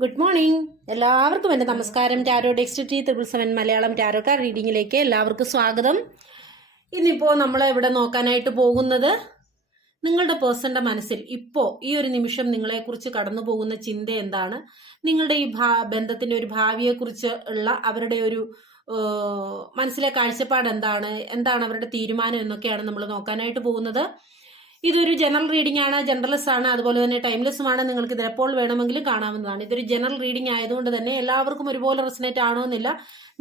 Good morning എല്ലാവർക്കും എന്റെ നമസ്കാരം. ടാരോ ഡെക്സ്റ്റ് ടി ത്രിപിൾ സെവൻ മലയാളം ടാരോക്കാർ റീഡിങ്ങിലേക്ക് എല്ലാവർക്കും സ്വാഗതം. ഇന്നിപ്പോൾ നമ്മൾ ഇവിടെ നോക്കാനായിട്ട് പോകുന്നത് നിങ്ങളുടെ പേഴ്സന്റെ മനസ്സിൽ ഇപ്പോൾ ഈ ഒരു നിമിഷം നിങ്ങളെക്കുറിച്ച് കടന്നു പോകുന്ന ചിന്ത എന്താണ്? നിങ്ങളുടെ ഈ ഭാ ബന്ധത്തിന്റെ ഒരു ഭാവിയെക്കുറിച്ച് ഉള്ള അവരുടെ ഒരു മനസ്സിലെ കാഴ്ചപ്പാട് എന്താണ്? എന്താണ് അവരുടെ തീരുമാനം എന്നൊക്കെയാണ് നമ്മൾ നോക്കാനായിട്ട് പോകുന്നത്. ഇതൊരു ജനറൽ റീഡിംഗ് ആണ് ജനറൽസ് ആണ് അതുപോലെ തന്നെ ടൈംലെസ്സുമാണ് നിങ്ങൾക്ക് ഇത് എപ്പോൾ വേണമെങ്കിലും കാണാവുന്നതാണ്. ഇതൊരു ജനറൽ റീഡിംഗ് ആയതുകൊണ്ട് തന്നെ എല്ലാവർക്കും ഒരുപോലെ റെസനേറ്റ് ആവണമെന്നില്ല.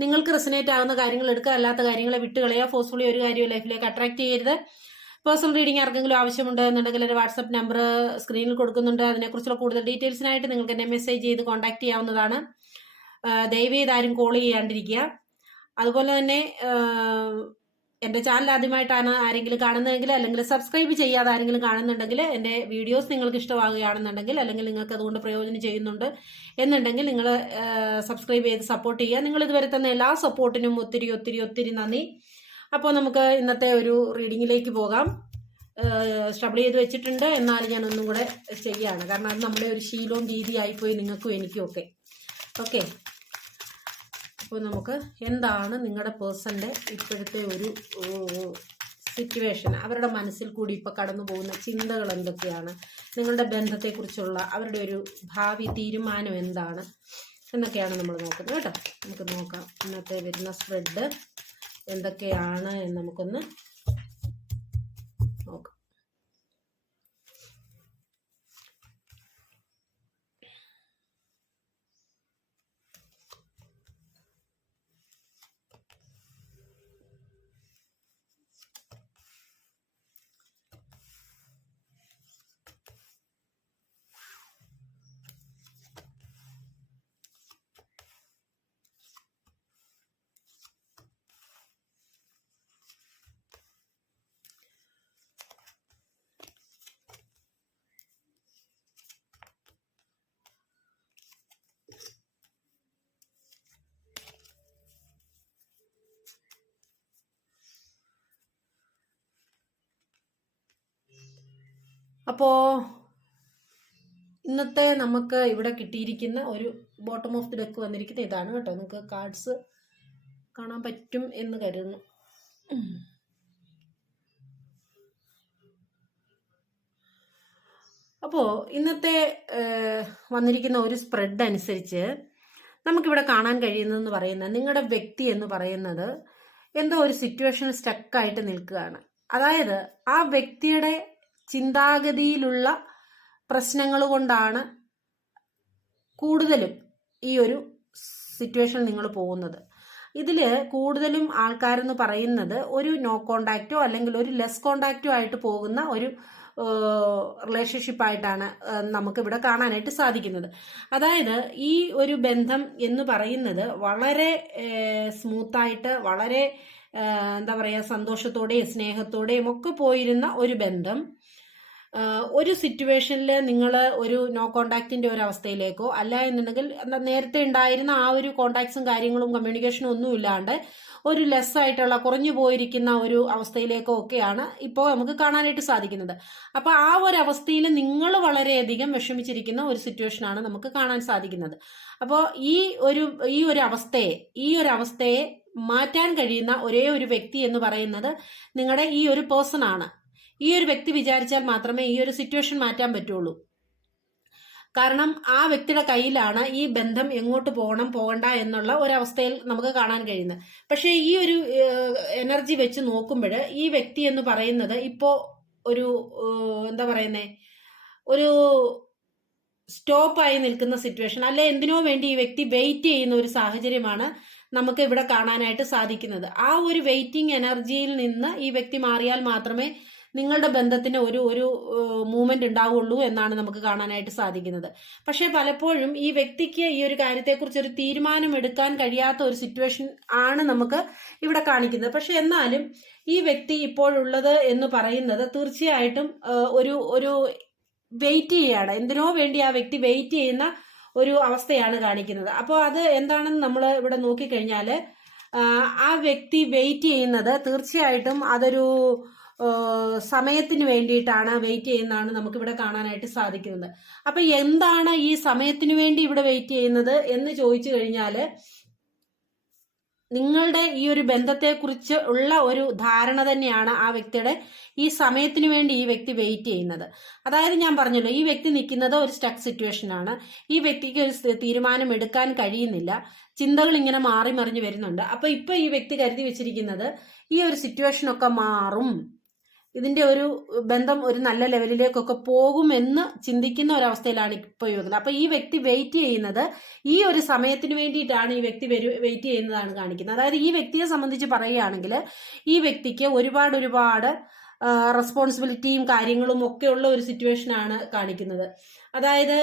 നിങ്ങൾക്ക് റെസനേറ്റ് ആവുന്ന കാര്യങ്ങൾ എടുക്കുക അല്ലാത്ത കാര്യങ്ങളെ വിട്ടുകളയുക ഫോഴ്സ്ഫുള്ളി ഒരു കാര്യവും ലൈഫിലേക്ക് അട്രാക്ട് ചെയ്യരുത്. പേഴ്സണൽ റീഡിംഗ് ആർക്കെങ്കിലും ആവശ്യമുണ്ട് എന്നുണ്ടെങ്കിൽ ഒരു വാട്സപ്പ് നമ്പർ സ്ക്രീനിൽ കൊടുക്കുന്നുണ്ട്. അതിനെക്കുറിച്ചുള്ള കൂടുതൽ ഡീറ്റെയിൽസിനായിട്ട് നിങ്ങൾക്ക് എന്നെ മെസ്സേജ് ചെയ്ത് കോൺടാക്ട് ചെയ്യാവുന്നതാണ്. ദയവേതാരും കോൾ ചെയ്യാണ്ടിരിക്കുക. അതുപോലെ തന്നെ എന്റെ ചാനൽ ആദ്യമായിട്ടാണ് ആരെങ്കിലും കാണുന്നതെങ്കിൽ അല്ലെങ്കിൽ സബ്സ്ക്രൈബ് ചെയ്യാതെ ആരെങ്കിലും കാണുന്നുണ്ടെങ്കിൽ എന്റെ വീഡിയോസ് നിങ്ങൾക്ക് ഇഷ്ടമാകുകയാണെന്നുണ്ടെങ്കിൽ അല്ലെങ്കിൽ നിങ്ങൾക്ക് അതുകൊണ്ട് പ്രയോജനം ചെയ്യുന്നുണ്ട് എന്നുണ്ടെങ്കിൽ നിങ്ങൾ സബ്സ്ക്രൈബ് ചെയ്ത് സപ്പോർട്ട് ചെയ്യുക. നിങ്ങൾ ഇതുവരെ തന്ന എല്ലാ സപ്പോർട്ടിനും ഒത്തിരി ഒത്തിരി ഒത്തിരി നന്ദി. അപ്പോൾ നമുക്ക് ഇന്നത്തെ ഒരു റീഡിങ്ങിലേക്ക് പോകാം. സ്ട്രബിൾ ചെയ്ത് വെച്ചിട്ടുണ്ട്. എന്നാൽ ഞാൻ ഒന്നും കൂടെ ചെയ്യാണ്. കാരണം അത് നമ്മുടെ ഒരു ശീലവും രീതിയായിപ്പോയി നിങ്ങൾക്കും എനിക്കും ഒക്കെ. ഓക്കെ അപ്പോൾ നമുക്ക് എന്താണ് നിങ്ങളുടെ പേഴ്സന്റെ ഇപ്പോഴത്തെ ഒരു സിറ്റുവേഷൻ അവരുടെ മനസ്സിൽ കൂടി ഇപ്പോൾ കടന്നു പോകുന്ന ചിന്തകൾ എന്തൊക്കെയാണ്? നിങ്ങളുടെ ബന്ധത്തെക്കുറിച്ചുള്ള അവരുടെ ഒരു ഭാവി തീരുമാനം എന്താണ്? എന്നൊക്കെയാണ് നമ്മൾ നോക്കുന്നത് കേട്ടോ. നമുക്ക് നോക്കാം. ഇന്നത്തെ വരുന്ന സ്പ്രെഡ് എന്തൊക്കെയാണ് എന്ന് നമുക്കൊന്ന് നോക്കാം അപ്പോൾ ഇന്നത്തെ നമുക്ക് ഇവിടെ കിട്ടിയിരിക്കുന്ന ഒരു ബോട്ടം ഓഫ് ദി ഡെക്ക് വന്നിരിക്കുന്ന ഇതാണ് കേട്ടോ. നിങ്ങൾക്ക് കാർഡ്സ് കാണാൻ പറ്റും എന്ന് കരുതുന്നു. അപ്പോൾ ഇന്നത്തെ വന്നിരിക്കുന്ന ഒരു സ്പ്രെഡ് അനുസരിച്ച് നമുക്കിവിടെ കാണാൻ കഴിയുന്നതെന്ന് പറയുന്നത് നിങ്ങളുടെ വ്യക്തി എന്ന് പറയുന്നത് എന്തോ ഒരു സിറ്റുവേഷൻ സ്റ്റക്കായിട്ട് നിൽക്കുകയാണ്. അതായത് ആ വ്യക്തിയുടെ ചിന്താഗതിയിലുള്ള പ്രശ്നങ്ങൾ കൊണ്ടാണ് കൂടുതലും ഈ ഒരു സിറ്റുവേഷൻ നിങ്ങൾ പോകുന്നത്. ഇതിൽ കൂടുതലും ആൾക്കാരെന്ന് പറയുന്നത് ഒരു നോ കോണ്ടാക്റ്റോ അല്ലെങ്കിൽ ഒരു ലെസ് കോണ്ടാക്റ്റോ ആയിട്ട് പോകുന്ന ഒരു റിലേഷൻഷിപ്പായിട്ടാണ് നമുക്കിവിടെ കാണാനായിട്ട് സാധിക്കുന്നത്. അതായത് ഈ ഒരു ബന്ധം എന്ന് പറയുന്നത് വളരെ സ്മൂത്തായിട്ട് വളരെ എന്താ പറയുക സന്തോഷത്തോടെയും സ്നേഹത്തോടെയും ഒക്കെ പോയിരുന്ന ഒരു ബന്ധം ഒരു സിറ്റുവേഷനിൽ നിങ്ങൾ ഒരു നോ കോണ്ടാക്റ്റിന്റെ ഒരു അവസ്ഥയിലേക്കോ അല്ല എന്നുണ്ടെങ്കിൽ നേരത്തെ ഉണ്ടായിരുന്ന ആ ഒരു കോണ്ടാക്ട്സും കാര്യങ്ങളും കമ്മ്യൂണിക്കേഷനും ഒന്നും ഇല്ലാണ്ട് ഒരു ലെസ് ആയിട്ടുള്ള കുറഞ്ഞു പോയിരിക്കുന്ന ഒരു അവസ്ഥയിലേക്കോ ഒക്കെയാണ് ഇപ്പോൾ നമുക്ക് കാണാനായിട്ട് സാധിക്കുന്നത്. അപ്പോൾ ആ ഒരു അവസ്ഥയിൽ നിങ്ങൾ വളരെയധികം വിഷമിച്ചിരിക്കുന്ന ഒരു സിറ്റുവേഷനാണ് നമുക്ക് കാണാൻ സാധിക്കുന്നത്. അപ്പോൾ ഈ ഒരു ഈ ഒരു അവസ്ഥയെ ഈ ഒരു അവസ്ഥയെ മാറ്റാൻ കഴിയുന്ന ഒരേ ഒരു വ്യക്തി എന്ന് പറയുന്നത് നിങ്ങളുടെ ഈ ഒരു പേഴ്സൺ ആണ്. ഈ ഒരു വ്യക്തി വിചാരിച്ചാൽ മാത്രമേ ഈ ഒരു സിറ്റുവേഷൻ മാറ്റാൻ പറ്റുള്ളൂ. കാരണം ആ വ്യക്തിയുടെ കയ്യിലാണ് ഈ ബന്ധം എങ്ങോട്ട് പോകണം പോകണ്ട എന്നുള്ള ഒരവസ്ഥയിൽ നമുക്ക് കാണാൻ കഴിയുന്നത്. പക്ഷേ ഈ ഒരു എനർജി വെച്ച് നോക്കുമ്പോൾ ഈ വ്യക്തി എന്ന് പറയുന്നത് ഇപ്പോൾ ഒരു എന്താ പറയുന്നേ ഒരു സ്റ്റോപ്പായി നിൽക്കുന്ന സിറ്റുവേഷൻ അല്ലെ എന്തിനോ വേണ്ടി ഈ വ്യക്തി വെയിറ്റ് ചെയ്യുന്ന ഒരു സാഹചര്യമാണ് നമുക്ക് ഇവിടെ കാണാനായിട്ട് സാധിക്കുന്നത്. ആ ഒരു വെയിറ്റിംഗ് എനർജിയിൽ നിന്ന് ഈ വ്യക്തി മാറിയാൽ മാത്രമേ നിങ്ങളുടെ ബന്ധത്തിന് ഒരു ഒരു മൂവ്മെന്റ് ഉണ്ടാവുള്ളൂ എന്നാണ് നമുക്ക് കാണാനായിട്ട് സാധിക്കുന്നത്. പക്ഷേ പലപ്പോഴും ഈ വ്യക്തിക്ക് ഈ ഒരു കാര്യത്തെക്കുറിച്ച് ഒരു തീരുമാനം എടുക്കാൻ കഴിയാത്ത ഒരു സിറ്റുവേഷൻ ആണ് നമുക്ക് ഇവിടെ കാണിക്കുന്നത്. പക്ഷെ എന്നാലും ഈ വ്യക്തി ഇപ്പോഴുള്ളത് എന്ന് പറയുന്നത് തീർച്ചയായിട്ടും ഒരു ഒരു വെയിറ്റ് ചെയ്യുകയാണ് എന്തിനോ വേണ്ടി ആ വ്യക്തി വെയിറ്റ് ചെയ്യുന്ന ഒരു അവസ്ഥയാണ് കാണിക്കുന്നത്. അപ്പോൾ അത് എന്താണെന്ന് നമ്മൾ ഇവിടെ നോക്കിക്കഴിഞ്ഞാൽ ആ വ്യക്തി വെയിറ്റ് ചെയ്യുന്നത് തീർച്ചയായിട്ടും അതൊരു സമയത്തിന് വേണ്ടിയിട്ടാണ് വെയിറ്റ് ചെയ്യുന്നതാണ് നമുക്കിവിടെ കാണാനായിട്ട് സാധിക്കുന്നത്. അപ്പൊ എന്താണ് ഈ സമയത്തിന് വേണ്ടി ഇവിടെ വെയിറ്റ് ചെയ്യുന്നത് എന്ന് ചോദിച്ചു കഴിഞ്ഞാൽ നിങ്ങളുടെ ഈ ഒരു ബന്ധത്തെക്കുറിച്ച് ഉള്ള ഒരു ധാരണ തന്നെയാണ് ആ വ്യക്തിയുടെ ഈ സമയത്തിന് വേണ്ടി ഈ വ്യക്തി വെയിറ്റ് ചെയ്യുന്നത്. അതായത് ഞാൻ പറഞ്ഞല്ലോ ഈ വ്യക്തി നിൽക്കുന്നത് ഒരു സ്റ്റക്ക് സിറ്റുവേഷനാണ് ഈ വ്യക്തിക്ക് ഒരു തീരുമാനം എടുക്കാൻ കഴിയുന്നില്ല. ചിന്തകൾ ഇങ്ങനെ മാറി മറിഞ്ഞു വരുന്നുണ്ട്. അപ്പൊ ഇപ്പൊ ഈ വ്യക്തി കരുതി വെച്ചിരിക്കുന്നത് ഈ ഒരു സിറ്റുവേഷനൊക്കെ മാറും. ഇതിന്റെ ഒരു ബന്ധം ഒരു നല്ല ലെവലിലേക്കൊക്കെ പോകുമെന്ന് ചിന്തിക്കുന്ന ഒരവസ്ഥയിലാണ് ഇപ്പോൾ യോഗം അപ്പൊ ഈ വ്യക്തി വെയിറ്റ് ചെയ്യുന്നത് ഈ ഒരു സമയത്തിന് വേണ്ടിയിട്ടാണ് ഈ വ്യക്തി വെയിറ്റ് ചെയ്യുന്നതാണ് കാണിക്കുന്നത്. അതായത് ഈ വ്യക്തിയെ സംബന്ധിച്ച് പറയുകയാണെങ്കിൽ ഈ വ്യക്തിക്ക് ഒരുപാട് ഒരുപാട് റെസ്പോൺസിബിലിറ്റിയും കാര്യങ്ങളും ഒക്കെ ഉള്ള ഒരു സിറ്റുവേഷനാണ് കാണിക്കുന്നത്. അതായത്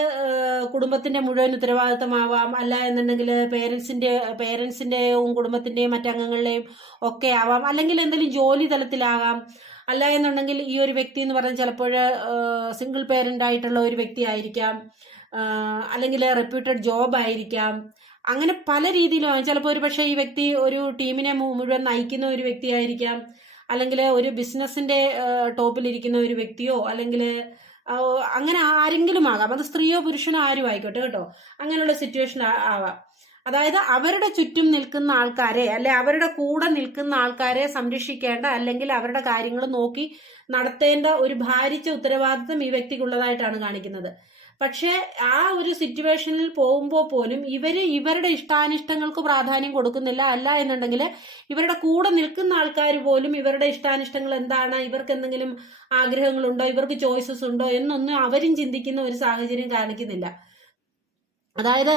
കുടുംബത്തിന്റെ മുഴുവൻ ഉത്തരവാദിത്തമാവാം. അല്ല എന്നുണ്ടെങ്കിൽ പേരൻസിന്റെ പേരൻസിന്റെയും കുടുംബത്തിന്റെയും മറ്റംഗങ്ങളുടെയും ഒക്കെ ആവാം. അല്ലെങ്കിൽ എന്തെങ്കിലും ജോലി തലത്തിലാകാം. അല്ല എന്നുണ്ടെങ്കിൽ ഈ ഒരു വ്യക്തി എന്ന് പറഞ്ഞാൽ ചിലപ്പോൾ സിംഗിൾ പേരന്റ് ആയിട്ടുള്ള ഒരു വ്യക്തി ആയിരിക്കാം അല്ലെങ്കിൽ റെപ്യൂട്ടഡ് ജോബ് ആയിരിക്കാം. അങ്ങനെ പല രീതിയിലും ചിലപ്പോൾ ഒരു പക്ഷേ ഈ വ്യക്തി ഒരു ടീമിനെ മുഴുവൻ നയിക്കുന്ന ഒരു വ്യക്തിയായിരിക്കാം അല്ലെങ്കിൽ ഒരു ബിസിനസിന്റെ ടോപ്പിലിരിക്കുന്ന ഒരു വ്യക്തിയോ അല്ലെങ്കിൽ അങ്ങനെ ആരെങ്കിലും ആകാം. അത് സ്ത്രീയോ പുരുഷനോ ആരും ആയിക്കോട്ടെ കേട്ടോ. അങ്ങനെയുള്ള സിറ്റുവേഷൻ ആവാം. അതായത് അവരുടെ ചുറ്റും നിൽക്കുന്ന ആൾക്കാരെ അല്ലെ അവരുടെ കൂടെ നിൽക്കുന്ന ആൾക്കാരെ സംരക്ഷിക്കേണ്ട അല്ലെങ്കിൽ അവരുടെ കാര്യങ്ങൾ നോക്കി നടത്തേണ്ട ഒരു ഭാരിച്ച ഉത്തരവാദിത്വം ഈ വ്യക്തിക്കുള്ളതായിട്ടാണ് കാണിക്കുന്നത്. പക്ഷേ ആ ഒരു സിറ്റുവേഷനിൽ പോകുമ്പോൾ പോലും ഇവർ ഇവരുടെ ഇഷ്ടാനിഷ്ടങ്ങൾക്ക് പ്രാധാന്യം കൊടുക്കുന്നില്ല. അല്ല എന്നുണ്ടെങ്കിൽ ഇവരുടെ കൂടെ നിൽക്കുന്ന ആൾക്കാർ പോലും ഇവരുടെ ഇഷ്ടാനിഷ്ടങ്ങൾ എന്താണ്? ഇവർക്ക് എന്തെങ്കിലും ആഗ്രഹങ്ങളുണ്ടോ? ഇവർക്ക് ചോയ്സസ് ഉണ്ടോ? എന്നൊന്നും അവരും ചിന്തിക്കുന്ന ഒരു സാഹചര്യം കാണിക്കുന്നില്ല. അതായത്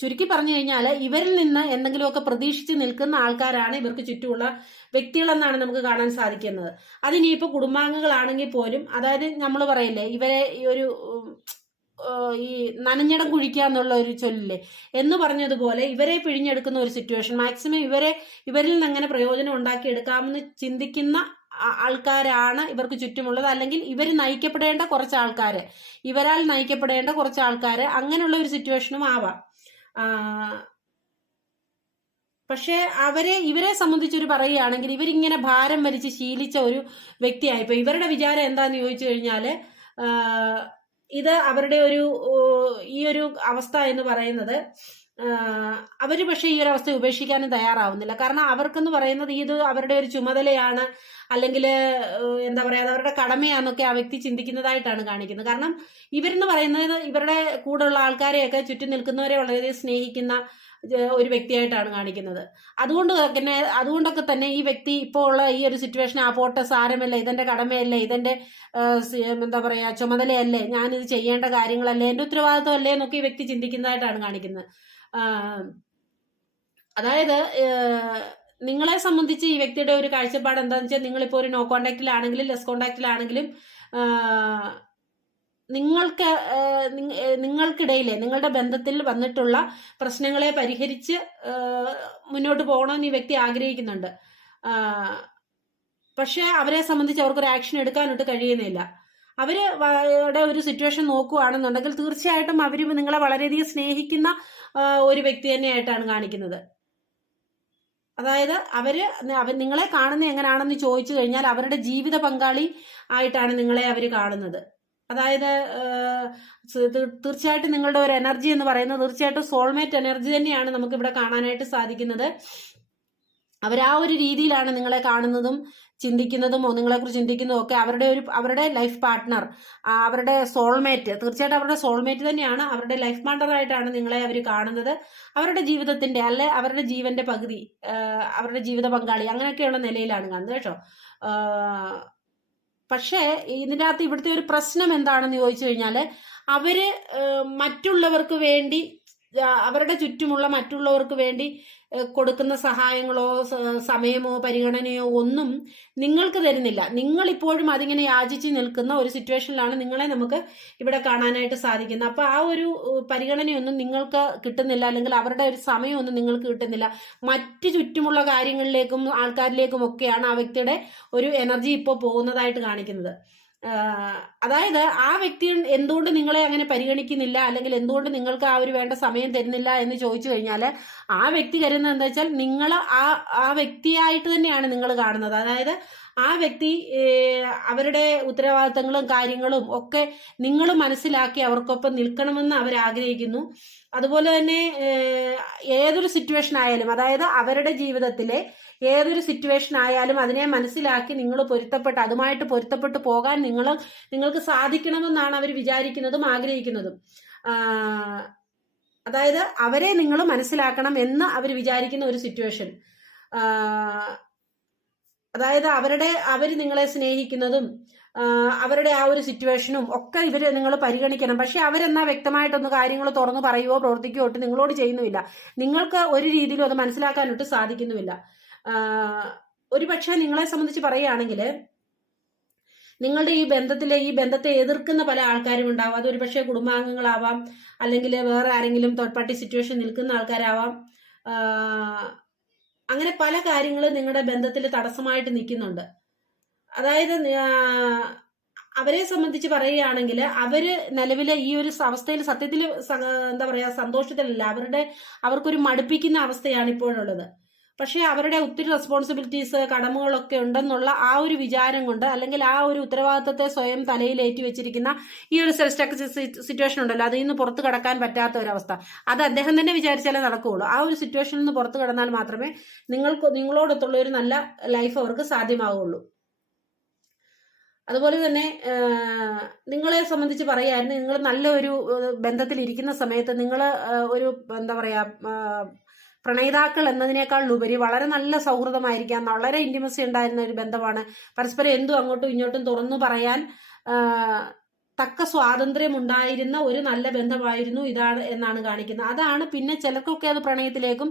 ചുരുക്കി പറഞ്ഞു കഴിഞ്ഞാൽ ഇവരിൽ നിന്ന് എന്തെങ്കിലുമൊക്കെ പ്രതീക്ഷിച്ച് നിൽക്കുന്ന ആൾക്കാരാണ് ഇവർക്ക് ചുറ്റുമുള്ള വ്യക്തികളെന്നാണ് നമുക്ക് കാണാൻ സാധിക്കുന്നത്. അതിനിപ്പോൾ കുടുംബാംഗങ്ങളാണെങ്കിൽ പോലും അതായത് നമ്മൾ പറയില്ലേ ഇവരെ ഈ ഒരു ഈ നനഞ്ഞടം കുഴിക്കുക എന്നുള്ള ഒരു ചൊല്ലില്ലേ എന്ന് പറഞ്ഞതുപോലെ ഇവരെ പിഴിഞ്ഞെടുക്കുന്ന ഒരു സിറ്റുവേഷൻ മാക്സിമം ഇവരെ ഇവരിൽ നിന്ന് എങ്ങനെ പ്രയോജനം ഉണ്ടാക്കി എടുക്കാമെന്ന് ചിന്തിക്കുന്ന ആൾക്കാരാണ് ഇവർക്ക് ചുറ്റുമുള്ളത്. അല്ലെങ്കിൽ ഇവർ നയിക്കപ്പെടേണ്ട കുറച്ച് ആൾക്കാർ ഇവരാൽ നയിക്കപ്പെടേണ്ട കുറച്ച് ആൾക്കാർ അങ്ങനെയുള്ള ഒരു സിറ്റുവേഷനും ആവാം. പക്ഷെ അവരെ ഇവരെ സംബന്ധിച്ചൊരു പറയുകയാണെങ്കിൽ ഇവരിങ്ങനെ ഭാരം വലിച്ച് ശീലിച്ച ഒരു വ്യക്തിയായി. ഇപ്പൊ ഇവരുടെ വിചാരം എന്താന്ന് ചോദിച്ചു കഴിഞ്ഞാൽ ഇത് അവരുടെ ഒരു ഈ ഒരു അവസ്ഥ എന്ന് പറയുന്നത് അവർ പക്ഷേ ഈ ഒരു അവസ്ഥ ഉപേക്ഷിക്കാനും തയ്യാറാവുന്നില്ല. കാരണം അവർക്കെന്ന് പറയുന്നത് ഇത് അവരുടെ ഒരു ചുമതലയാണ് അല്ലെങ്കിൽ എന്താ പറയാ അത് അവരുടെ കടമയാന്നൊക്കെ ആ വ്യക്തി ചിന്തിക്കുന്നതായിട്ടാണ് കാണിക്കുന്നത്. കാരണം ഇവരെന്ന് പറയുന്നത് ഇവരുടെ കൂടെയുള്ള ആൾക്കാരെയൊക്കെ ചുറ്റും നിൽക്കുന്നവരെ വളരെയധികം സ്നേഹിക്കുന്ന ഒരു വ്യക്തിയായിട്ടാണ് കാണിക്കുന്നത്. അതുകൊണ്ട് തന്നെ അതുകൊണ്ടൊക്കെ തന്നെ ഈ വ്യക്തി ഇപ്പോൾ ഉള്ള ഈ ഒരു സിറ്റുവേഷൻ ആ പോട്ടെ സാരമല്ല ഇതെന്റെ കടമയല്ലേ ഇതെന്റെ എന്താ പറയാ ചുമതലയല്ലേ ഞാനിത് ചെയ്യേണ്ട കാര്യങ്ങളല്ലേ എന്റെ ഉത്തരവാദിത്വം അല്ലേ എന്നൊക്കെ ഈ വ്യക്തി ചിന്തിക്കുന്നതായിട്ടാണ് കാണിക്കുന്നത്. അതായത് നിങ്ങളെ സംബന്ധിച്ച് ഈ വ്യക്തിയുടെ ഒരു കാഴ്ചപ്പാട് എന്താണെന്ന് വെച്ചാൽ നിങ്ങളിപ്പോൾ ഒരു നോ കോണ്ടാക്റ്റിലാണെങ്കിലും ലെസ് കോണ്ടാക്റ്റിലാണെങ്കിലും നിങ്ങൾക്ക് നിങ്ങൾക്കിടയിലെ നിങ്ങളുടെ ബന്ധത്തിൽ വന്നിട്ടുള്ള പ്രശ്നങ്ങളെ പരിഹരിച്ച് മുന്നോട്ട് പോകണമെന്ന് ഈ വ്യക്തി ആഗ്രഹിക്കുന്നുണ്ട്. പക്ഷെ അവരെ സംബന്ധിച്ച് അവർക്കൊരു ആക്ഷൻ എടുക്കാനൊട്ട് കഴിയുന്നില്ല. അവർ വ- ഒരു സിറ്റുവേഷൻ നോക്കുകയാണെന്നുണ്ടെങ്കിൽ തീർച്ചയായിട്ടും അവർ നിങ്ങളെ വളരെയധികം സ്നേഹിക്കുന്ന ഒരു വ്യക്തി തന്നെയായിട്ടാണ് കാണിക്കുന്നത്. അതായത് അവർ അവർ നിങ്ങളെ കാണുന്ന എങ്ങനെയാണെന്ന് ചോദിച്ചു കഴിഞ്ഞാൽ അവരുടെ ജീവിത പങ്കാളി ആയിട്ടാണ് നിങ്ങളെ അവർ കാണുന്നത്. അതായത് തീർച്ചയായിട്ടും നിങ്ങളുടെ ഒരു എനർജി എന്ന് പറയുന്നത് തീർച്ചയായിട്ടും സോൾമേറ്റ് എനർജി തന്നെയാണ് നമുക്ക് ഇവിടെ കാണാനായിട്ട് സാധിക്കുന്നത്. അവർ ആ ഒരു രീതിയിലാണ് നിങ്ങളെ കാണുന്നതും ചിന്തിക്കുന്നതും നിങ്ങളെക്കുറിച്ച് ചിന്തിക്കുന്നതും ഒക്കെ അവരുടെ ഒരു അവരുടെ ലൈഫ് പാർട്ട്ണർ അവരുടെ സോൾമേറ്റ് തീർച്ചയായിട്ടും അവരുടെ സോൾമേറ്റ് തന്നെയാണ്. അവരുടെ ലൈഫ് പാർട്ണറായിട്ടാണ് നിങ്ങളെ അവർ കാണുന്നത്. അവരുടെ ജീവിതത്തിന്റെ അല്ലെ അവരുടെ ജീവന്റെ പകുതി അവരുടെ ജീവിത പങ്കാളി അങ്ങനെയൊക്കെയുള്ള നിലയിലാണ് കാണുന്നത് കേട്ടോ. പക്ഷേ ഇതിന്റെ അകത്ത് ഇവിടുത്തെ ഒരു പ്രശ്നം എന്താണെന്ന് ചോദിച്ചു കഴിഞ്ഞാൽ അവർ മറ്റുള്ളവർക്ക് വേണ്ടി അവരുടെ ചുറ്റുമുള്ള മറ്റുള്ളവർക്ക് വേണ്ടി കൊടുക്കുന്ന സഹായങ്ങളോ സമയമോ പരിഗണനയോ ഒന്നും നിങ്ങൾക്ക് തരുന്നില്ല. നിങ്ങൾ ഇപ്പോഴും അതിങ്ങനെ യാചിച്ച് നിൽക്കുന്ന ഒരു സിറ്റുവേഷനിലാണ് നിങ്ങളെ നമുക്ക് ഇവിടെ കാണാനായിട്ട് സാധിക്കുന്നത്. അപ്പോൾ ആ ഒരു പരിഗണനയൊന്നും നിങ്ങൾക്ക് കിട്ടുന്നില്ല അല്ലെങ്കിൽ അവരുടെ ഒരു സമയമൊന്നും നിങ്ങൾക്ക് കിട്ടുന്നില്ല. മറ്റു ചുറ്റുമുള്ള കാര്യങ്ങളിലേക്കും ആൾക്കാരിലേക്കും ഒക്കെയാണ് ആ വ്യക്തിയുടെ ഒരു എനർജി ഇപ്പോൾ പോകുന്നതായിട്ട് കാണിക്കുന്നത്. അതായത് ആ വ്യക്തി എന്തുകൊണ്ട് നിങ്ങളെ അങ്ങനെ പരിഗണിക്കുന്നില്ല അല്ലെങ്കിൽ എന്തുകൊണ്ട് നിങ്ങൾക്ക് ആ ഒരു വേണ്ട സമയം തരുന്നില്ല എന്ന് ചോദിച്ചു കഴിഞ്ഞാൽ ആ വ്യക്തി കരുതുന്നത് എന്താ വെച്ചാൽ നിങ്ങൾ ആ ആ വ്യക്തിയായിട്ട് തന്നെയാണ് നിങ്ങൾ കാണുന്നത്. അതായത് ആ വ്യക്തി അവരുടെ ഉത്തരവാദിത്തങ്ങളും കാര്യങ്ങളും ഒക്കെ നിങ്ങൾ മനസ്സിലാക്കി അവർക്കൊപ്പം നിൽക്കണമെന്ന് അവർ ആഗ്രഹിക്കുന്നു. അതുപോലെ തന്നെ ഏതൊരു സിറ്റുവേഷൻ ആയാലും അതായത് അവരുടെ ജീവിതത്തിലെ ഏതൊരു സിറ്റുവേഷൻ ആയാലും അതിനെ മനസ്സിലാക്കി നിങ്ങൾ പൊരുത്തപ്പെട്ട് അതുമായിട്ട് പൊരുത്തപ്പെട്ട് പോകാൻ നിങ്ങൾ നിങ്ങൾക്ക് സാധിക്കണമെന്നാണ് അവർ വിചാരിക്കുന്നതും ആഗ്രഹിക്കുന്നതും. അതായത് അവരെ നിങ്ങൾ മനസ്സിലാക്കണം എന്ന് അവർ വിചാരിക്കുന്ന ഒരു സിറ്റുവേഷൻ അതായത് അവരുടെ അവർ നിങ്ങളെ സ്നേഹിക്കുന്നതും അവരുടെ ആ ഒരു സിറ്റുവേഷനും ഒക്കെ ഇവർ നിങ്ങൾ പരിഗണിക്കണം. പക്ഷെ അവരെന്നാ വ്യക്തമായിട്ടൊന്ന് കാര്യങ്ങൾ തുറന്നു പറയുവോ പ്രവർത്തിക്കുകയോ ഒട്ട് നിങ്ങളോട് ചെയ്യുന്നുമില്ല. നിങ്ങൾക്ക് ഒരു രീതിയിലും അത് മനസ്സിലാക്കാനൊട്ട് സാധിക്കുന്നുമില്ല. ആഹ്, ഒരു പക്ഷേ നിങ്ങളെ സംബന്ധിച്ച് പറയുകയാണെങ്കിൽ നിങ്ങളുടെ ഈ ബന്ധത്തിലെ ഈ ബന്ധത്തെ എതിർക്കുന്ന പല ആൾക്കാരും ഉണ്ടാവും. അത് ഒരുപക്ഷെ കുടുംബാംഗങ്ങളാവാം അല്ലെങ്കിൽ വേറെ ആരെങ്കിലും തേർഡ് പാർട്ടി സിറ്റുവേഷൻ നിൽക്കുന്ന ആൾക്കാരാവാം. അങ്ങനെ പല കാര്യങ്ങളും നിങ്ങളുടെ ബന്ധത്തിൽ തടസ്സമായിട്ട് നിൽക്കുന്നുണ്ട്. അതായത് അവരെ സംബന്ധിച്ച് പറയുകയാണെങ്കിൽ അവർ നിലവിലെ ഈ ഒരു അവസ്ഥയിൽ സത്യത്തിൽ എന്താ പറയാ സന്തോഷത്തിലല്ല. അവരുടെ അവർക്കൊരു മടുപ്പിക്കുന്ന അവസ്ഥയാണ് ഇപ്പോഴുള്ളത്. പക്ഷേ അവരുടെ ഒത്തിരി റെസ്പോൺസിബിലിറ്റീസ് കടമകളൊക്കെ ഉണ്ടെന്നുള്ള ആ ഒരു വിചാരം കൊണ്ട് അല്ലെങ്കിൽ ആ ഒരു ഉത്തരവാദിത്തത്തെ സ്വയം തലയിലേറ്റി വെച്ചിരിക്കുന്ന ഈ ഒരു സെൽഫ് സിറ്റുവേഷൻ ഉണ്ടല്ലോ അതിൽ നിന്ന് പുറത്ത് കടക്കാൻ പറ്റാത്ത ഒരവസ്ഥ. അത് അദ്ദേഹം തന്നെ വിചാരിച്ചാലേ നടക്കുകയുള്ളൂ ആ ഒരു സിറ്റുവേഷനിൽ നിന്ന് പുറത്ത് കടന്നാൽ മാത്രമേ നിങ്ങൾക്ക് നിങ്ങളോടൊത്തുള്ള ഒരു നല്ല ലൈഫ് അവർക്ക് സാധ്യമാവുള്ളൂ. അതുപോലെ തന്നെ നിങ്ങളെ സംബന്ധിച്ച് പറയുമായിരുന്നു നിങ്ങൾ നല്ലൊരു ബന്ധത്തിൽ ഇരിക്കുന്ന സമയത്ത് നിങ്ങൾ ഒരു എന്താ പറയാ ആഹ്, പ്രണയിതാക്കൾ എന്നതിനേക്കാളുപരി വളരെ നല്ല സൗഹൃദമായിരിക്കാം. വളരെ ഇന്റിമസി ഉണ്ടായിരുന്ന ഒരു ബന്ധമാണ്. പരസ്പരം എന്തും അങ്ങോട്ടും ഇങ്ങോട്ടും തുറന്നു പറയാൻ തക്ക സ്വാതന്ത്ര്യം ഉണ്ടായിരുന്ന ഒരു നല്ല ബന്ധമായിരുന്നു ഇതാണ് എന്നാണ് കാണിക്കുന്നത്. അതാണ് പിന്നെ ചിലർക്കൊക്കെ അത് പ്രണയത്തിലേക്കും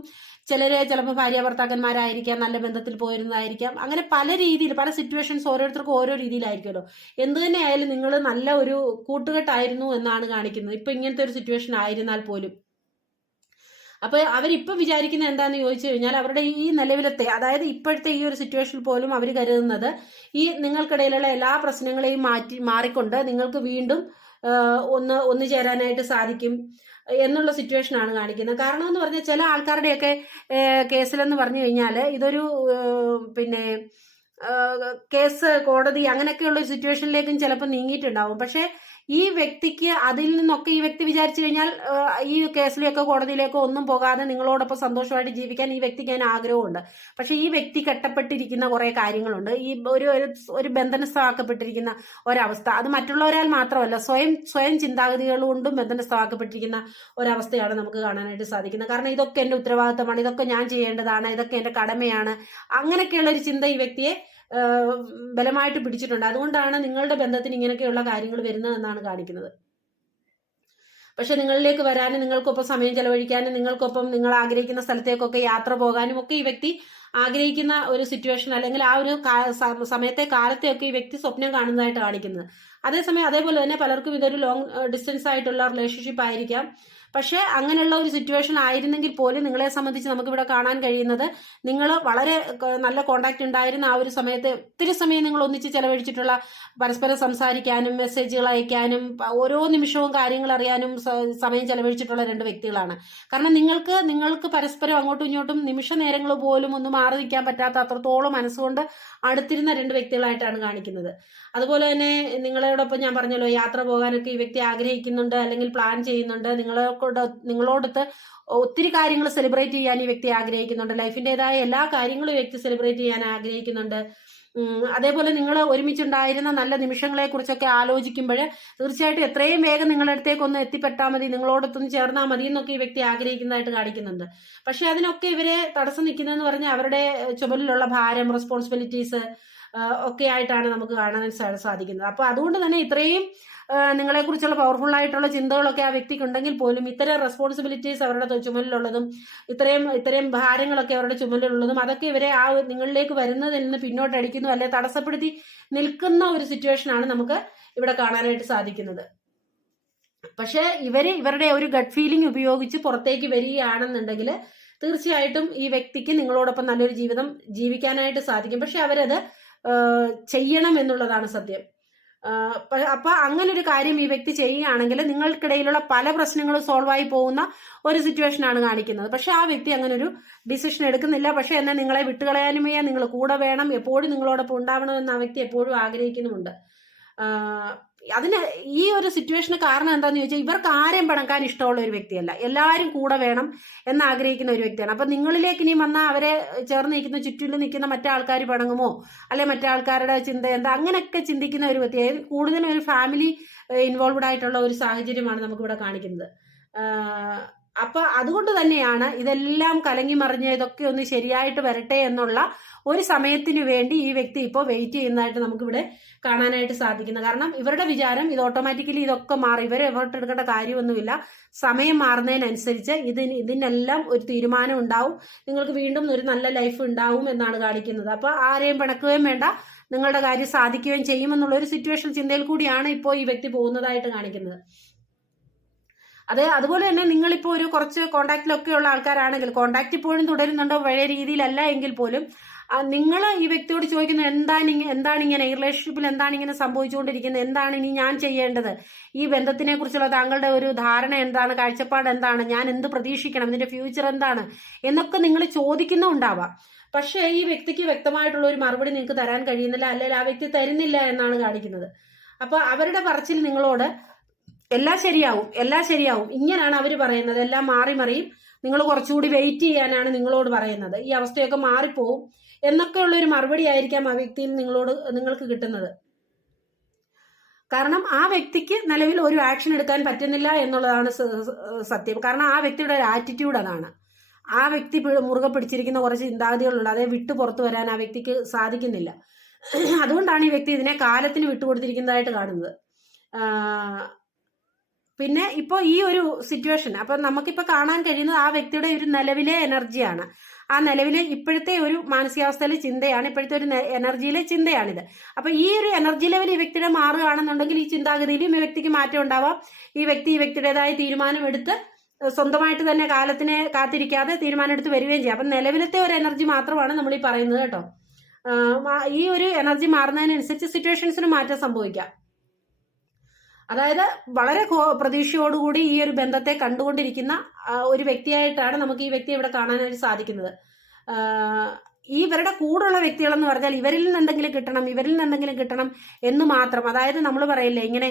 ചിലരെ ചിലപ്പോൾ ഭാര്യ ഭർത്താക്കന്മാരായിരിക്കാം നല്ല ബന്ധത്തിൽ പോയിരുന്നതായിരിക്കാം. അങ്ങനെ പല രീതിയിൽ പല സിറ്റുവേഷൻസ് ഓരോരുത്തർക്കും ഓരോ രീതിയിലായിരിക്കുമല്ലോ. എന്ത് തന്നെ ആയാലും നിങ്ങൾ നല്ല ഒരു കൂട്ടുകെട്ടായിരുന്നു എന്നാണ് കാണിക്കുന്നത്. ഇപ്പൊ ഇങ്ങനത്തെ ഒരു സിറ്റുവേഷൻ ആയിരുന്നാൽ പോലും. അപ്പൊ അവരിപ്പൊ വിചാരിക്കുന്നത് എന്താന്ന് ചോദിച്ചു കഴിഞ്ഞാൽ അവരുടെ ഈ നിലവിലത്തെ അതായത് ഇപ്പോഴത്തെ ഈ ഒരു സിറ്റുവേഷനിൽ പോലും അവർ കരുതുന്നത് ഈ നിങ്ങൾക്കിടയിലുള്ള എല്ലാ പ്രശ്നങ്ങളെയും മാറ്റി മാറിക്കൊണ്ട് നിങ്ങൾക്ക് വീണ്ടും ഒന്ന് ഒന്നു ചേരാനായിട്ട് സാധിക്കും എന്നുള്ള സിറ്റുവേഷൻ ആണ് കാണിക്കുന്നത്. കാരണം എന്ന് പറഞ്ഞാൽ ചില ആൾക്കാരുടെയൊക്കെ കേസിലെന്ന് പറഞ്ഞു കഴിഞ്ഞാൽ ഇതൊരു പിന്നെ കേസ് കോടതി അങ്ങനെയൊക്കെയുള്ള സിറ്റുവേഷനിലേക്കും ചിലപ്പോൾ നീങ്ങിയിട്ടുണ്ടാവും. പക്ഷേ ഈ വ്യക്തിക്ക് അതിൽ നിന്നൊക്കെ ഈ വ്യക്തി വിചാരിച്ചു കഴിഞ്ഞാൽ ഈ കേസിലേക്കോ കോടതിയിലേക്കോ ഒന്നും പോകാതെ നിങ്ങളോടൊപ്പം സന്തോഷമായിട്ട് ജീവിക്കാൻ ഈ വ്യക്തിക്ക് അതിന് ആഗ്രഹമുണ്ട്. പക്ഷെ ഈ വ്യക്തി കെട്ടപ്പെട്ടിരിക്കുന്ന കുറെ കാര്യങ്ങളുണ്ട്. ഈ ഒരു ഒരു- ബന്ധനസ്ഥമാക്കപ്പെട്ടിരിക്കുന്ന ഒരവസ്ഥ. അത് മറ്റുള്ളവരാൽ മാത്രമല്ല സ്വയം സ്വയം ചിന്താഗതികൾ കൊണ്ടും ബന്ധനസ്ഥമാക്കപ്പെട്ടിരിക്കുന്ന ഒരവസ്ഥയാണ് നമുക്ക് കാണാനായിട്ട് സാധിക്കുന്നത്. കാരണം ഇതൊക്കെ എന്റെ ഉത്തരവാദിത്തമാണ്. ഇതൊക്കെ ഞാൻ ചെയ്യേണ്ടതാണ്. ഇതൊക്കെ എന്റെ കടമയാണ്. അങ്ങനെയൊക്കെയുള്ള ഒരു ചിന്ത ഈ വ്യക്തിയെ ബലമായിട്ട് പിടിച്ചിട്ടുണ്ട്. അതുകൊണ്ടാണ് നിങ്ങളുടെ ബന്ധത്തിന് ഇങ്ങനെയൊക്കെയുള്ള കാര്യങ്ങൾ വരുന്നതെന്നാണ് കാണിക്കുന്നത്. പക്ഷെ നിങ്ങളിലേക്ക് വരാനും നിങ്ങൾക്കൊപ്പം സമയം ചെലവഴിക്കാനും നിങ്ങൾക്കൊപ്പം നിങ്ങൾ ആഗ്രഹിക്കുന്ന സ്ഥലത്തേക്കൊക്കെ യാത്ര പോകാനും ഒക്കെ ഈ വ്യക്തി ആഗ്രഹിക്കുന്ന ഒരു സിറ്റുവേഷൻ അല്ലെങ്കിൽ ആ ഒരു സമയത്തെ കാലത്തെ ഒക്കെ ഈ വ്യക്തി സ്വപ്നം കാണുന്നതായിട്ട് കാണിക്കുന്നത്. അതേസമയം അതേപോലെ തന്നെ പലർക്കും ഇതൊരു ലോങ് ഡിസ്റ്റൻസ് ആയിട്ടുള്ള റിലേഷൻഷിപ്പ് ആയിരിക്കാം. പക്ഷേ അങ്ങനെയുള്ള ഒരു സിറ്റുവേഷൻ ആയിരുന്നെങ്കിൽ പോലും നിങ്ങളെ സംബന്ധിച്ച് നമുക്കിവിടെ കാണാൻ കഴിയുന്നത് നിങ്ങൾ വളരെ നല്ല കോണ്ടാക്ട് ഉണ്ടായിരുന്ന ആ ഒരു സമയത്ത് ഒത്തിരി സമയം നിങ്ങൾ ഒന്നിച്ച് ചെലവഴിച്ചിട്ടുള്ള പരസ്പരം സംസാരിക്കാനും മെസ്സേജുകൾ അയക്കാനും ഓരോ നിമിഷവും കാര്യങ്ങൾ അറിയാനും സമയം ചെലവഴിച്ചിട്ടുള്ള രണ്ട് വ്യക്തികളാണ്. കാരണം നിങ്ങൾക്ക് നിങ്ങൾക്ക് പരസ്പരം അങ്ങോട്ടും ഇങ്ങോട്ടും നിമിഷ നേരങ്ങൾ പോലും ഒന്നും മാറി നിൽക്കാൻ പറ്റാത്ത അത്രത്തോളം മനസ്സുകൊണ്ട് അടുത്തിരുന്ന രണ്ട് വ്യക്തികളായിട്ടാണ് കാണിക്കുന്നത്. അതുപോലെ തന്നെ നിങ്ങളോടൊപ്പം ഞാൻ പറഞ്ഞല്ലോ യാത്ര പോകാനൊക്കെ ഈ വ്യക്തി ആഗ്രഹിക്കുന്നുണ്ട് അല്ലെങ്കിൽ പ്ലാൻ ചെയ്യുന്നുണ്ട്. നിങ്ങളോട് നിങ്ങളോടൊത്ത് ഒത്തിരി കാര്യങ്ങൾ സെലിബ്രേറ്റ് ചെയ്യാൻ ഈ വ്യക്തി ആഗ്രഹിക്കുന്നുണ്ട്. ലൈഫിന്റെതായ എല്ലാ കാര്യങ്ങളും വ്യക്തി സെലിബ്രേറ്റ് ചെയ്യാൻ ആഗ്രഹിക്കുന്നുണ്ട്. അതേപോലെ നിങ്ങൾ ഒരുമിച്ചുണ്ടായിരുന്ന നല്ല നിമിഷങ്ങളെ കുറിച്ചൊക്കെ ആലോചിക്കുമ്പോൾ തീർച്ചയായിട്ടും എത്രയും വേഗം നിങ്ങളുടെ അടുത്തേക്ക് ഒന്ന് എത്തിപ്പെട്ടാൽ മതി. നിങ്ങളോടൊത്തൊന്ന് ചേർന്നാൽ മതി എന്നൊക്കെ ഈ വ്യക്തി ആഗ്രഹിക്കുന്നതായിട്ട് കാണിക്കുന്നുണ്ട്. പക്ഷെ അതിനൊക്കെ ഇവരെ തടസ്സം നിൽക്കുന്നതെന്ന് പറഞ്ഞാൽ അവരുടെ ചുമലിലുള്ള ഭാരം റെസ്പോൺസിബിലിറ്റീസ് ഒക്കെ ആയിട്ടാണ് നമുക്ക് കാണാൻ സാധിക്കുന്നത്. അപ്പൊ അതുകൊണ്ട് തന്നെ ഇത്രയും നിങ്ങളെ കുറിച്ചുള്ള പവർഫുൾ ആയിട്ടുള്ള ചിന്തകളൊക്കെ ആ വ്യക്തിക്ക് ഉണ്ടെങ്കിൽ പോലും ഇത്തരം റെസ്പോൺസിബിലിറ്റീസ് അവരുടെ ചുമലിലുള്ളതും ഇത്രയും ഇത്രയും ഭാരങ്ങളൊക്കെ അവരുടെ ചുമലിലുള്ളതും അതൊക്കെ ഇവരെ ആ നിങ്ങളിലേക്ക് വരുന്നതിൽ നിന്ന് പിന്നോട്ടടിക്കുന്നു അല്ലെ തടസ്സപ്പെടുത്തി നിൽക്കുന്ന ഒരു സിറ്റുവേഷൻ ആണ് നമുക്ക് ഇവിടെ കാണാനായിട്ട് സാധിക്കുന്നത്. പക്ഷെ ഇവർ ഇവരുടെ ഒരു ഗട്ട് ഫീലിംഗ് ഉപയോഗിച്ച് പുറത്തേക്ക് വരികയാണെന്നുണ്ടെങ്കിൽ തീർച്ചയായിട്ടും ഈ വ്യക്തിക്ക് നിങ്ങളോടൊപ്പം നല്ലൊരു ജീവിതം ജീവിക്കാനായിട്ട് സാധിക്കും. പക്ഷെ അവരത് ചെയ്യണം എന്നുള്ളതാണ് സത്യം. അപ്പൊ അങ്ങനെ ഒരു കാര്യം ഈ വ്യക്തി ചെയ്യുകയാണെങ്കിൽ നിങ്ങൾക്കിടയിലുള്ള പല പ്രശ്നങ്ങളും സോൾവ് ആയി പോകുന്ന ഒരു സിറ്റുവേഷൻ ആണ് കാണിക്കുന്നത്. പക്ഷെ ആ വ്യക്തി അങ്ങനെ ഒരു ഡിസിഷൻ എടുക്കുന്നില്ല. പക്ഷെ എന്നാൽ നിങ്ങളെ വിട്ടുകളയാനും വയ്യ നിങ്ങൾ കൂടെ വേണം എപ്പോഴും നിങ്ങളോടൊപ്പം ഉണ്ടാവണം എന്ന് ആ വ്യക്തി എപ്പോഴും ആഗ്രഹിക്കുന്നുമുണ്ട്. അതിന് ഈ ഒരു സിറ്റുവേഷന് കാരണം എന്താന്ന് ചോദിച്ചാൽ ഇവർക്ക് ആരെയും പിണക്കാൻ ഇഷ്ടമുള്ള ഒരു വ്യക്തിയല്ല. എല്ലാവരും കൂടെ വേണം എന്ന് ആഗ്രഹിക്കുന്ന ഒരു വ്യക്തിയാണ്. അപ്പൊ നിങ്ങളിലേക്ക് ഇനി വന്നാൽ അവരെ ചേർന്ന് നിൽക്കുന്ന ചുറ്റിലും നിൽക്കുന്ന മറ്റേ ആൾക്കാർ പിണങ്ങുമോ അല്ലെ മറ്റേ ആൾക്കാരുടെ ചിന്ത എന്താ? അങ്ങനെയൊക്കെ ചിന്തിക്കുന്ന ഒരു വ്യക്തി കൂടുതലും ഒരു ഫാമിലി ഇൻവോൾവ്ഡ് ആയിട്ടുള്ള ഒരു സാഹചര്യമാണ് നമുക്കിവിടെ കാണിക്കുന്നത്. അപ്പൊ അതുകൊണ്ട് തന്നെയാണ് ഇതെല്ലാം കലങ്ങി മറിഞ്ഞ് ഇതൊക്കെ ഒന്ന് ശരിയായിട്ട് വരട്ടെ എന്നുള്ള ഒരു സമയത്തിന് വേണ്ടി ഈ വ്യക്തി ഇപ്പോൾ വെയിറ്റ് ചെയ്യുന്നതായിട്ട് നമുക്കിവിടെ കാണാനായിട്ട് സാധിക്കുന്നു. കാരണം ഇവരുടെ വിചാരം ഇത് ഓട്ടോമാറ്റിക്കലി ഇതൊക്കെ മാറി. ഇവരെ എഫേർട്ട് എടുക്കേണ്ട കാര്യമൊന്നുമില്ല. സമയം മാറുന്നതിനനുസരിച്ച് ഇതിന് ഇതിനെല്ലാം ഒരു തീരുമാനം ഉണ്ടാവും. നിങ്ങൾക്ക് വീണ്ടും ഒരു നല്ല ലൈഫ് ഉണ്ടാവും എന്നാണ് കാണിക്കുന്നത്. അപ്പോൾ ആരെയും പിണക്കുകയും വേണ്ട. നിങ്ങളുടെ കാര്യം സാധിക്കുകയും ചെയ്യുമെന്നുള്ള ഒരു സിറ്റുവേഷൻ ചിന്തയിൽ കൂടിയാണ് ഇപ്പോൾ ഈ വ്യക്തി പോകുന്നതായിട്ട് കാണിക്കുന്നത്. അതെ അതുപോലെ തന്നെ നിങ്ങളിപ്പോൾ ഒരു കുറച്ച് കോണ്ടാക്റ്റിലൊക്കെ ഉള്ള ആൾക്കാരാണെങ്കിൽ കോണ്ടാക്ട് ഇപ്പോഴും തുടരുന്നുണ്ടോ? പഴയ രീതിയിലല്ല എങ്കിൽ പോലും നിങ്ങൾ ഈ വ്യക്തിയോട് ചോദിക്കുന്നത് എന്താണ് എന്താണ് ഇങ്ങനെ ഈ റിലേഷൻഷിപ്പിൽ എന്താണ് ഇങ്ങനെ സംഭവിച്ചുകൊണ്ടിരിക്കുന്നത് എന്താണ് ഇനി ഞാൻ ചെയ്യേണ്ടത്? ഈ ബന്ധത്തിനെ കുറിച്ചുള്ള താങ്കളുടെ ഒരു ധാരണ എന്താണ് കാഴ്ചപ്പാട് എന്താണ് ഞാൻ എന്ത് പ്രതീക്ഷിക്കണം ഇതിന്റെ ഫ്യൂച്ചർ എന്താണ് എന്നൊക്കെ നിങ്ങൾ ചോദിക്കുന്നുണ്ടാവാം പക്ഷേ ഈ വ്യക്തിക്ക് വ്യക്തമായിട്ടുള്ള ഒരു മറുപടി നിങ്ങൾക്ക് തരാൻ കഴിയുന്നില്ല അല്ലെങ്കിൽ ആ വ്യക്തി തരുന്നില്ല എന്നാണ് കാണിക്കുന്നത്. അപ്പൊ അവരുടെ പറച്ചിൽ നിങ്ങളോട് എല്ലാം ശരിയാവും എല്ലാം ശരിയാവും ഇങ്ങനെയാണ് അവർ പറയുന്നത് എല്ലാം മാറി മറിയും. നിങ്ങൾ കുറച്ചുകൂടി വെയിറ്റ് ചെയ്യാനാണ് നിങ്ങളോട് പറയുന്നത്. ഈ അവസ്ഥയൊക്കെ മാറിപ്പോവും. എന്നൊക്കെയുള്ള ഒരു മറുപടി ആയിരിക്കാം ആ വ്യക്തിയിൽ നിങ്ങളോട് നിങ്ങൾക്ക് കിട്ടുന്നത്. കാരണം ആ വ്യക്തിക്ക് നിലവിൽ ഒരു ആക്ഷൻ എടുക്കാൻ പറ്റുന്നില്ല എന്നുള്ളതാണ് സത്യം. കാരണം ആ വ്യക്തിയുടെ ഒരു ആറ്റിറ്റ്യൂഡ് അതാണ്. ആ വ്യക്തി മുറുകെ പിടിച്ചിരിക്കുന്ന കുറച്ച് ചിന്താഗതികളുണ്ട്. അതേ വിട്ടു പുറത്തു വരാൻ ആ വ്യക്തിക്ക് സാധിക്കുന്നില്ല. അതുകൊണ്ടാണ് ഈ വ്യക്തി ഇതിനെ കാലത്തിന് വിട്ടുകൊടുത്തിരിക്കുന്നതായിട്ട് കാണുന്നത്. പിന്നെ ഇപ്പോൾ ഈ ഒരു സിറ്റുവേഷൻ അപ്പൊ നമുക്കിപ്പോൾ കാണാൻ കഴിയുന്നത് ആ വ്യക്തിയുടെ ഒരു നിലവിലെ എനർജിയാണ് ആ നിലവിലെ ഇപ്പോഴത്തെ ഒരു മാനസികാവസ്ഥയിലെ ചിന്തയാണ് ഇപ്പോഴത്തെ ഒരു എനർജിയിലെ ചിന്തയാണിത്. അപ്പൊ ഈ ഒരു എനർജി ലെവൽ ഈ വ്യക്തിയുടെ മാറുകയാണെന്നുണ്ടെങ്കിൽ ഈ ചിന്താഗതിയിലും ഈ വ്യക്തിക്ക് മാറ്റം ഉണ്ടാവാം. ഈ വ്യക്തി ഈ വ്യക്തിയുടേതായ തീരുമാനമെടുത്ത് സ്വന്തമായിട്ട് തന്നെ കാലത്തിനെ കാത്തിരിക്കാതെ തീരുമാനം എടുത്ത് വരികയും ചെയ്യാം. അപ്പം നിലവിലത്തെ ഒരു എനർജി മാത്രമാണ് നമ്മൾ ഈ പറയുന്നത് കേട്ടോ. ഈ ഒരു എനർജി മാറുന്നതിനനുസരിച്ച് സിറ്റുവേഷൻസിന് മാറ്റം സംഭവിക്കാം. അതായത് വളരെ പ്രതീക്ഷയോടുകൂടി ഈ ഒരു ബന്ധത്തെ കണ്ടുകൊണ്ടിരിക്കുന്ന ഒരു വ്യക്തിയായിട്ടാണ് നമുക്ക് ഈ വ്യക്തിയെ ഇവിടെ കാണാനായിട്ട് സാധിക്കുന്നത്. ഇവരുടെ കൂടുള്ള വ്യക്തികളെന്ന് പറഞ്ഞാൽ ഇവരിൽ നിന്ന് എന്തെങ്കിലും കിട്ടണം ഇവരിൽ നിന്ന് എന്തെങ്കിലും കിട്ടണം എന്ന് മാത്രം. അതായത് നമ്മൾ പറയില്ലേ ഇങ്ങനെ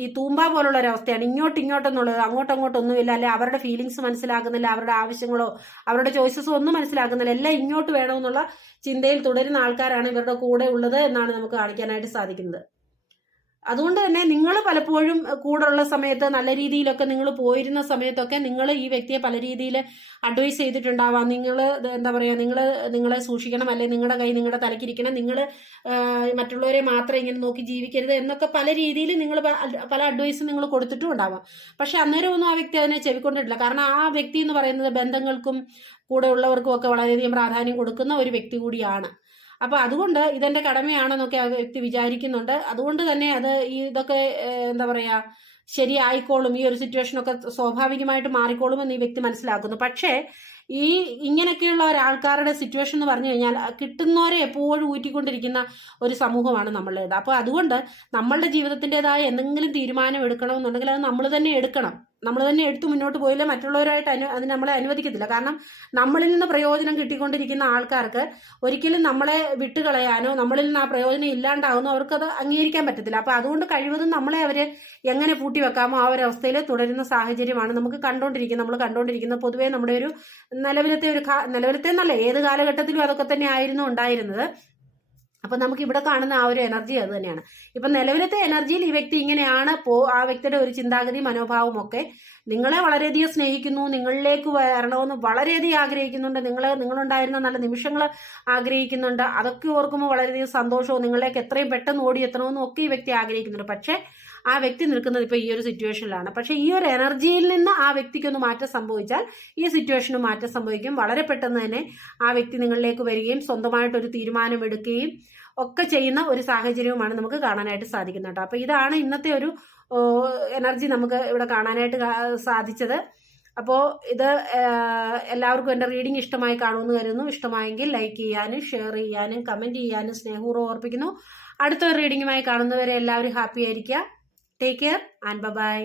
ഈ തൂമ്പ പോലുള്ള ഒരവസ്ഥയാണ് ഇങ്ങോട്ട് ഇങ്ങോട്ടെന്നുള്ളത് അങ്ങോട്ട് അങ്ങോട്ടൊന്നുമില്ല. അല്ലെ അവരുടെ ഫീലിങ്സ് മനസ്സിലാക്കുന്നില്ല അവരുടെ ആവശ്യങ്ങളോ അവരുടെ ചോയ്സസോ ഒന്നും മനസ്സിലാക്കുന്നില്ല എല്ലാം ഇങ്ങോട്ട് വേണമെന്നുള്ള ചിന്തയിൽ തുടരുന്ന ആൾക്കാരാണ് ഇവരുടെ കൂടെ ഉള്ളത് എന്നാണ് നമുക്ക് കാണിക്കാനായിട്ട് സാധിക്കുന്നത്. അതുകൊണ്ട് തന്നെ നിങ്ങൾ പലപ്പോഴും കൂടെയുള്ള സമയത്ത് നല്ല രീതിയിലൊക്കെ നിങ്ങൾ പോയിരുന്ന സമയത്തൊക്കെ നിങ്ങൾ ഈ വ്യക്തിയെ പല രീതിയിൽ അഡ്വൈസ് ചെയ്തിട്ടുണ്ടാവാം. നിങ്ങൾ എന്താ പറയുക നിങ്ങൾ നിങ്ങളെ സൂക്ഷിക്കണം അല്ലെങ്കിൽ നിങ്ങളുടെ കൈ നിങ്ങളുടെ തലക്കിരിക്കണം നിങ്ങൾ മറ്റുള്ളവരെ മാത്രം ഇങ്ങനെ നോക്കി ജീവിക്കരുത് എന്നൊക്കെ പല രീതിയിൽ നിങ്ങൾ പല അഡ്വൈസും നിങ്ങൾ കൊടുത്തിട്ടും ഉണ്ടാവാം. പക്ഷെ അന്നേരം ഒന്നും ആ വ്യക്തി അതിനെ ചെവിക്കൊണ്ടിട്ടില്ല. കാരണം ആ വ്യക്തി എന്ന് പറയുന്നത് ബന്ധങ്ങൾക്കും കൂടെ ഉള്ളവർക്കും ഒക്കെ വളരെയധികം പ്രാധാന്യം കൊടുക്കുന്ന ഒരു വ്യക്തി കൂടിയാണ്. അപ്പൊ അതുകൊണ്ട് ഇതെന്റെ കടമയാണെന്നൊക്കെ ആ വ്യക്തി വിചാരിക്കുന്നുണ്ട്. അതുകൊണ്ട് തന്നെ അത് ഇതൊക്കെ എന്താ പറയാ ശരിയായിക്കോളും ഈ ഒരു സിറ്റുവേഷനൊക്കെ സ്വാഭാവികമായിട്ട് മാറിക്കോളും എന്ന് ഈ വ്യക്തി മനസ്സിലാക്കുന്നു. പക്ഷേ ഈ ഇങ്ങനെയൊക്കെയുള്ള ഒരാൾക്കാരുടെ സിറ്റുവേഷൻ എന്ന് പറഞ്ഞു കഴിഞ്ഞാൽ കിട്ടുന്നവരെ എപ്പോഴും ഊറ്റിക്കൊണ്ടിരിക്കുന്ന ഒരു സമൂഹമാണ് നമ്മളുടേത്. അപ്പോൾ അതുകൊണ്ട് നമ്മളുടെ ജീവിതത്തിന്റെതായ എന്തെങ്കിലും തീരുമാനം എടുക്കണമെന്നുണ്ടെങ്കിൽ അത് നമ്മൾ തന്നെ എടുക്കണം. നമ്മൾ തന്നെ എടുത്തു മുന്നോട്ട് പോയില്ല? മറ്റുള്ളവരായിട്ട് അനു അത് നമ്മളെ അനുവദിക്കത്തില്ല. കാരണം നമ്മളിൽ നിന്ന് പ്രയോജനം കിട്ടിക്കൊണ്ടിരിക്കുന്ന ആൾക്കാർക്ക് ഒരിക്കലും നമ്മളെ വിട്ടുകളയാനോ നമ്മളിൽ നിന്ന് ആ പ്രയോജനം ഇല്ലാണ്ടാവുന്നോ അവർക്കത് അംഗീകരിക്കാൻ പറ്റത്തില്ല. അപ്പോൾ അതുകൊണ്ട് കഴിവതും നമ്മളെ അവർ എങ്ങനെ പൂട്ടി വെക്കാമോ ആ ഒരു അവസ്ഥയിൽ തുടരുന്ന സാഹചര്യമാണ് നമുക്ക് കണ്ടുകൊണ്ടിരിക്കുന്നത് നമ്മൾ കണ്ടുകൊണ്ടിരിക്കുന്നത് പൊതുവേ നമ്മുടെ ഒരു നിലവിലത്തെ ഒരു നിലവിലത്തെ എന്നല്ല ഏത് കാലഘട്ടത്തിലും അതൊക്കെ തന്നെ ആയിരുന്നു ഉണ്ടായിരുന്നത്. അപ്പൊ നമുക്ക് ഇവിടെ കാണുന്ന ആ ഒരു എനർജി അത് തന്നെയാണ്. ഇപ്പൊ നിലവിലത്തെ എനർജിയിൽ ഈ വ്യക്തി ഇങ്ങനെയാണ് പോ ആ വ്യക്തിയുടെ ഒരു ചിന്താഗതി മനോഭാവം ഒക്കെ നിങ്ങളെ വളരെയധികം സ്നേഹിക്കുന്നു നിങ്ങളിലേക്ക് വരണമെന്ന് വളരെയധികം ആഗ്രഹിക്കുന്നുണ്ട് നിങ്ങൾ നിങ്ങളുണ്ടായിരുന്ന നല്ല നിമിഷങ്ങൾ ആഗ്രഹിക്കുന്നുണ്ട്. അതൊക്കെ ഓർക്കുമ്പോൾ വളരെയധികം സന്തോഷവും നിങ്ങളിലേക്ക് എത്രയും പെട്ടെന്ന് ഓടിയെത്തണമെന്നും ഒക്കെ ഈ വ്യക്തി ആഗ്രഹിക്കുന്നുണ്ട്. പക്ഷേ ആ വ്യക്തി നിൽക്കുന്നത് ഇപ്പോൾ ഈ ഒരു സിറ്റുവേഷനിലാണ് പക്ഷേ ഈ ഒരു എനർജിയിൽ നിന്ന് ആ വ്യക്തിക്കൊന്ന് മാറ്റം സംഭവിച്ചാൽ ഈ സിറ്റുവേഷന് മാറ്റം സംഭവിക്കും. വളരെ പെട്ടെന്ന് തന്നെ ആ വ്യക്തി നിങ്ങളിലേക്ക് വരികയും സ്വന്തമായിട്ടൊരു തീരുമാനമെടുക്കുകയും ഒക്കെ ചെയ്യുന്ന ഒരു സാഹചര്യവുമാണ് നമുക്ക് കാണാനായിട്ട് സാധിക്കുന്നത് കേട്ടോ. അപ്പോൾ ഇതാണ് ഇന്നത്തെ ഒരു എനർജി നമുക്ക് ഇവിടെ കാണാനായിട്ട് സാധിച്ചത്. അപ്പോൾ ഇത് എല്ലാവർക്കും എന്റെ റീഡിംഗ് ഇഷ്ടമായി കാണുമെന്ന് കരുതുന്നു. ഇഷ്ടമായെങ്കിൽ ലൈക്ക് ചെയ്യാനും ഷെയർ ചെയ്യാനും കമന്റ് ചെയ്യാനും സ്നേഹപൂർവം ഓർപ്പിക്കുന്നു. അടുത്ത റീഡിങ്ങുമായി കാണുന്നവരെ എല്ലാവരും ഹാപ്പി ആയിരിക്കുക. Take care and bye.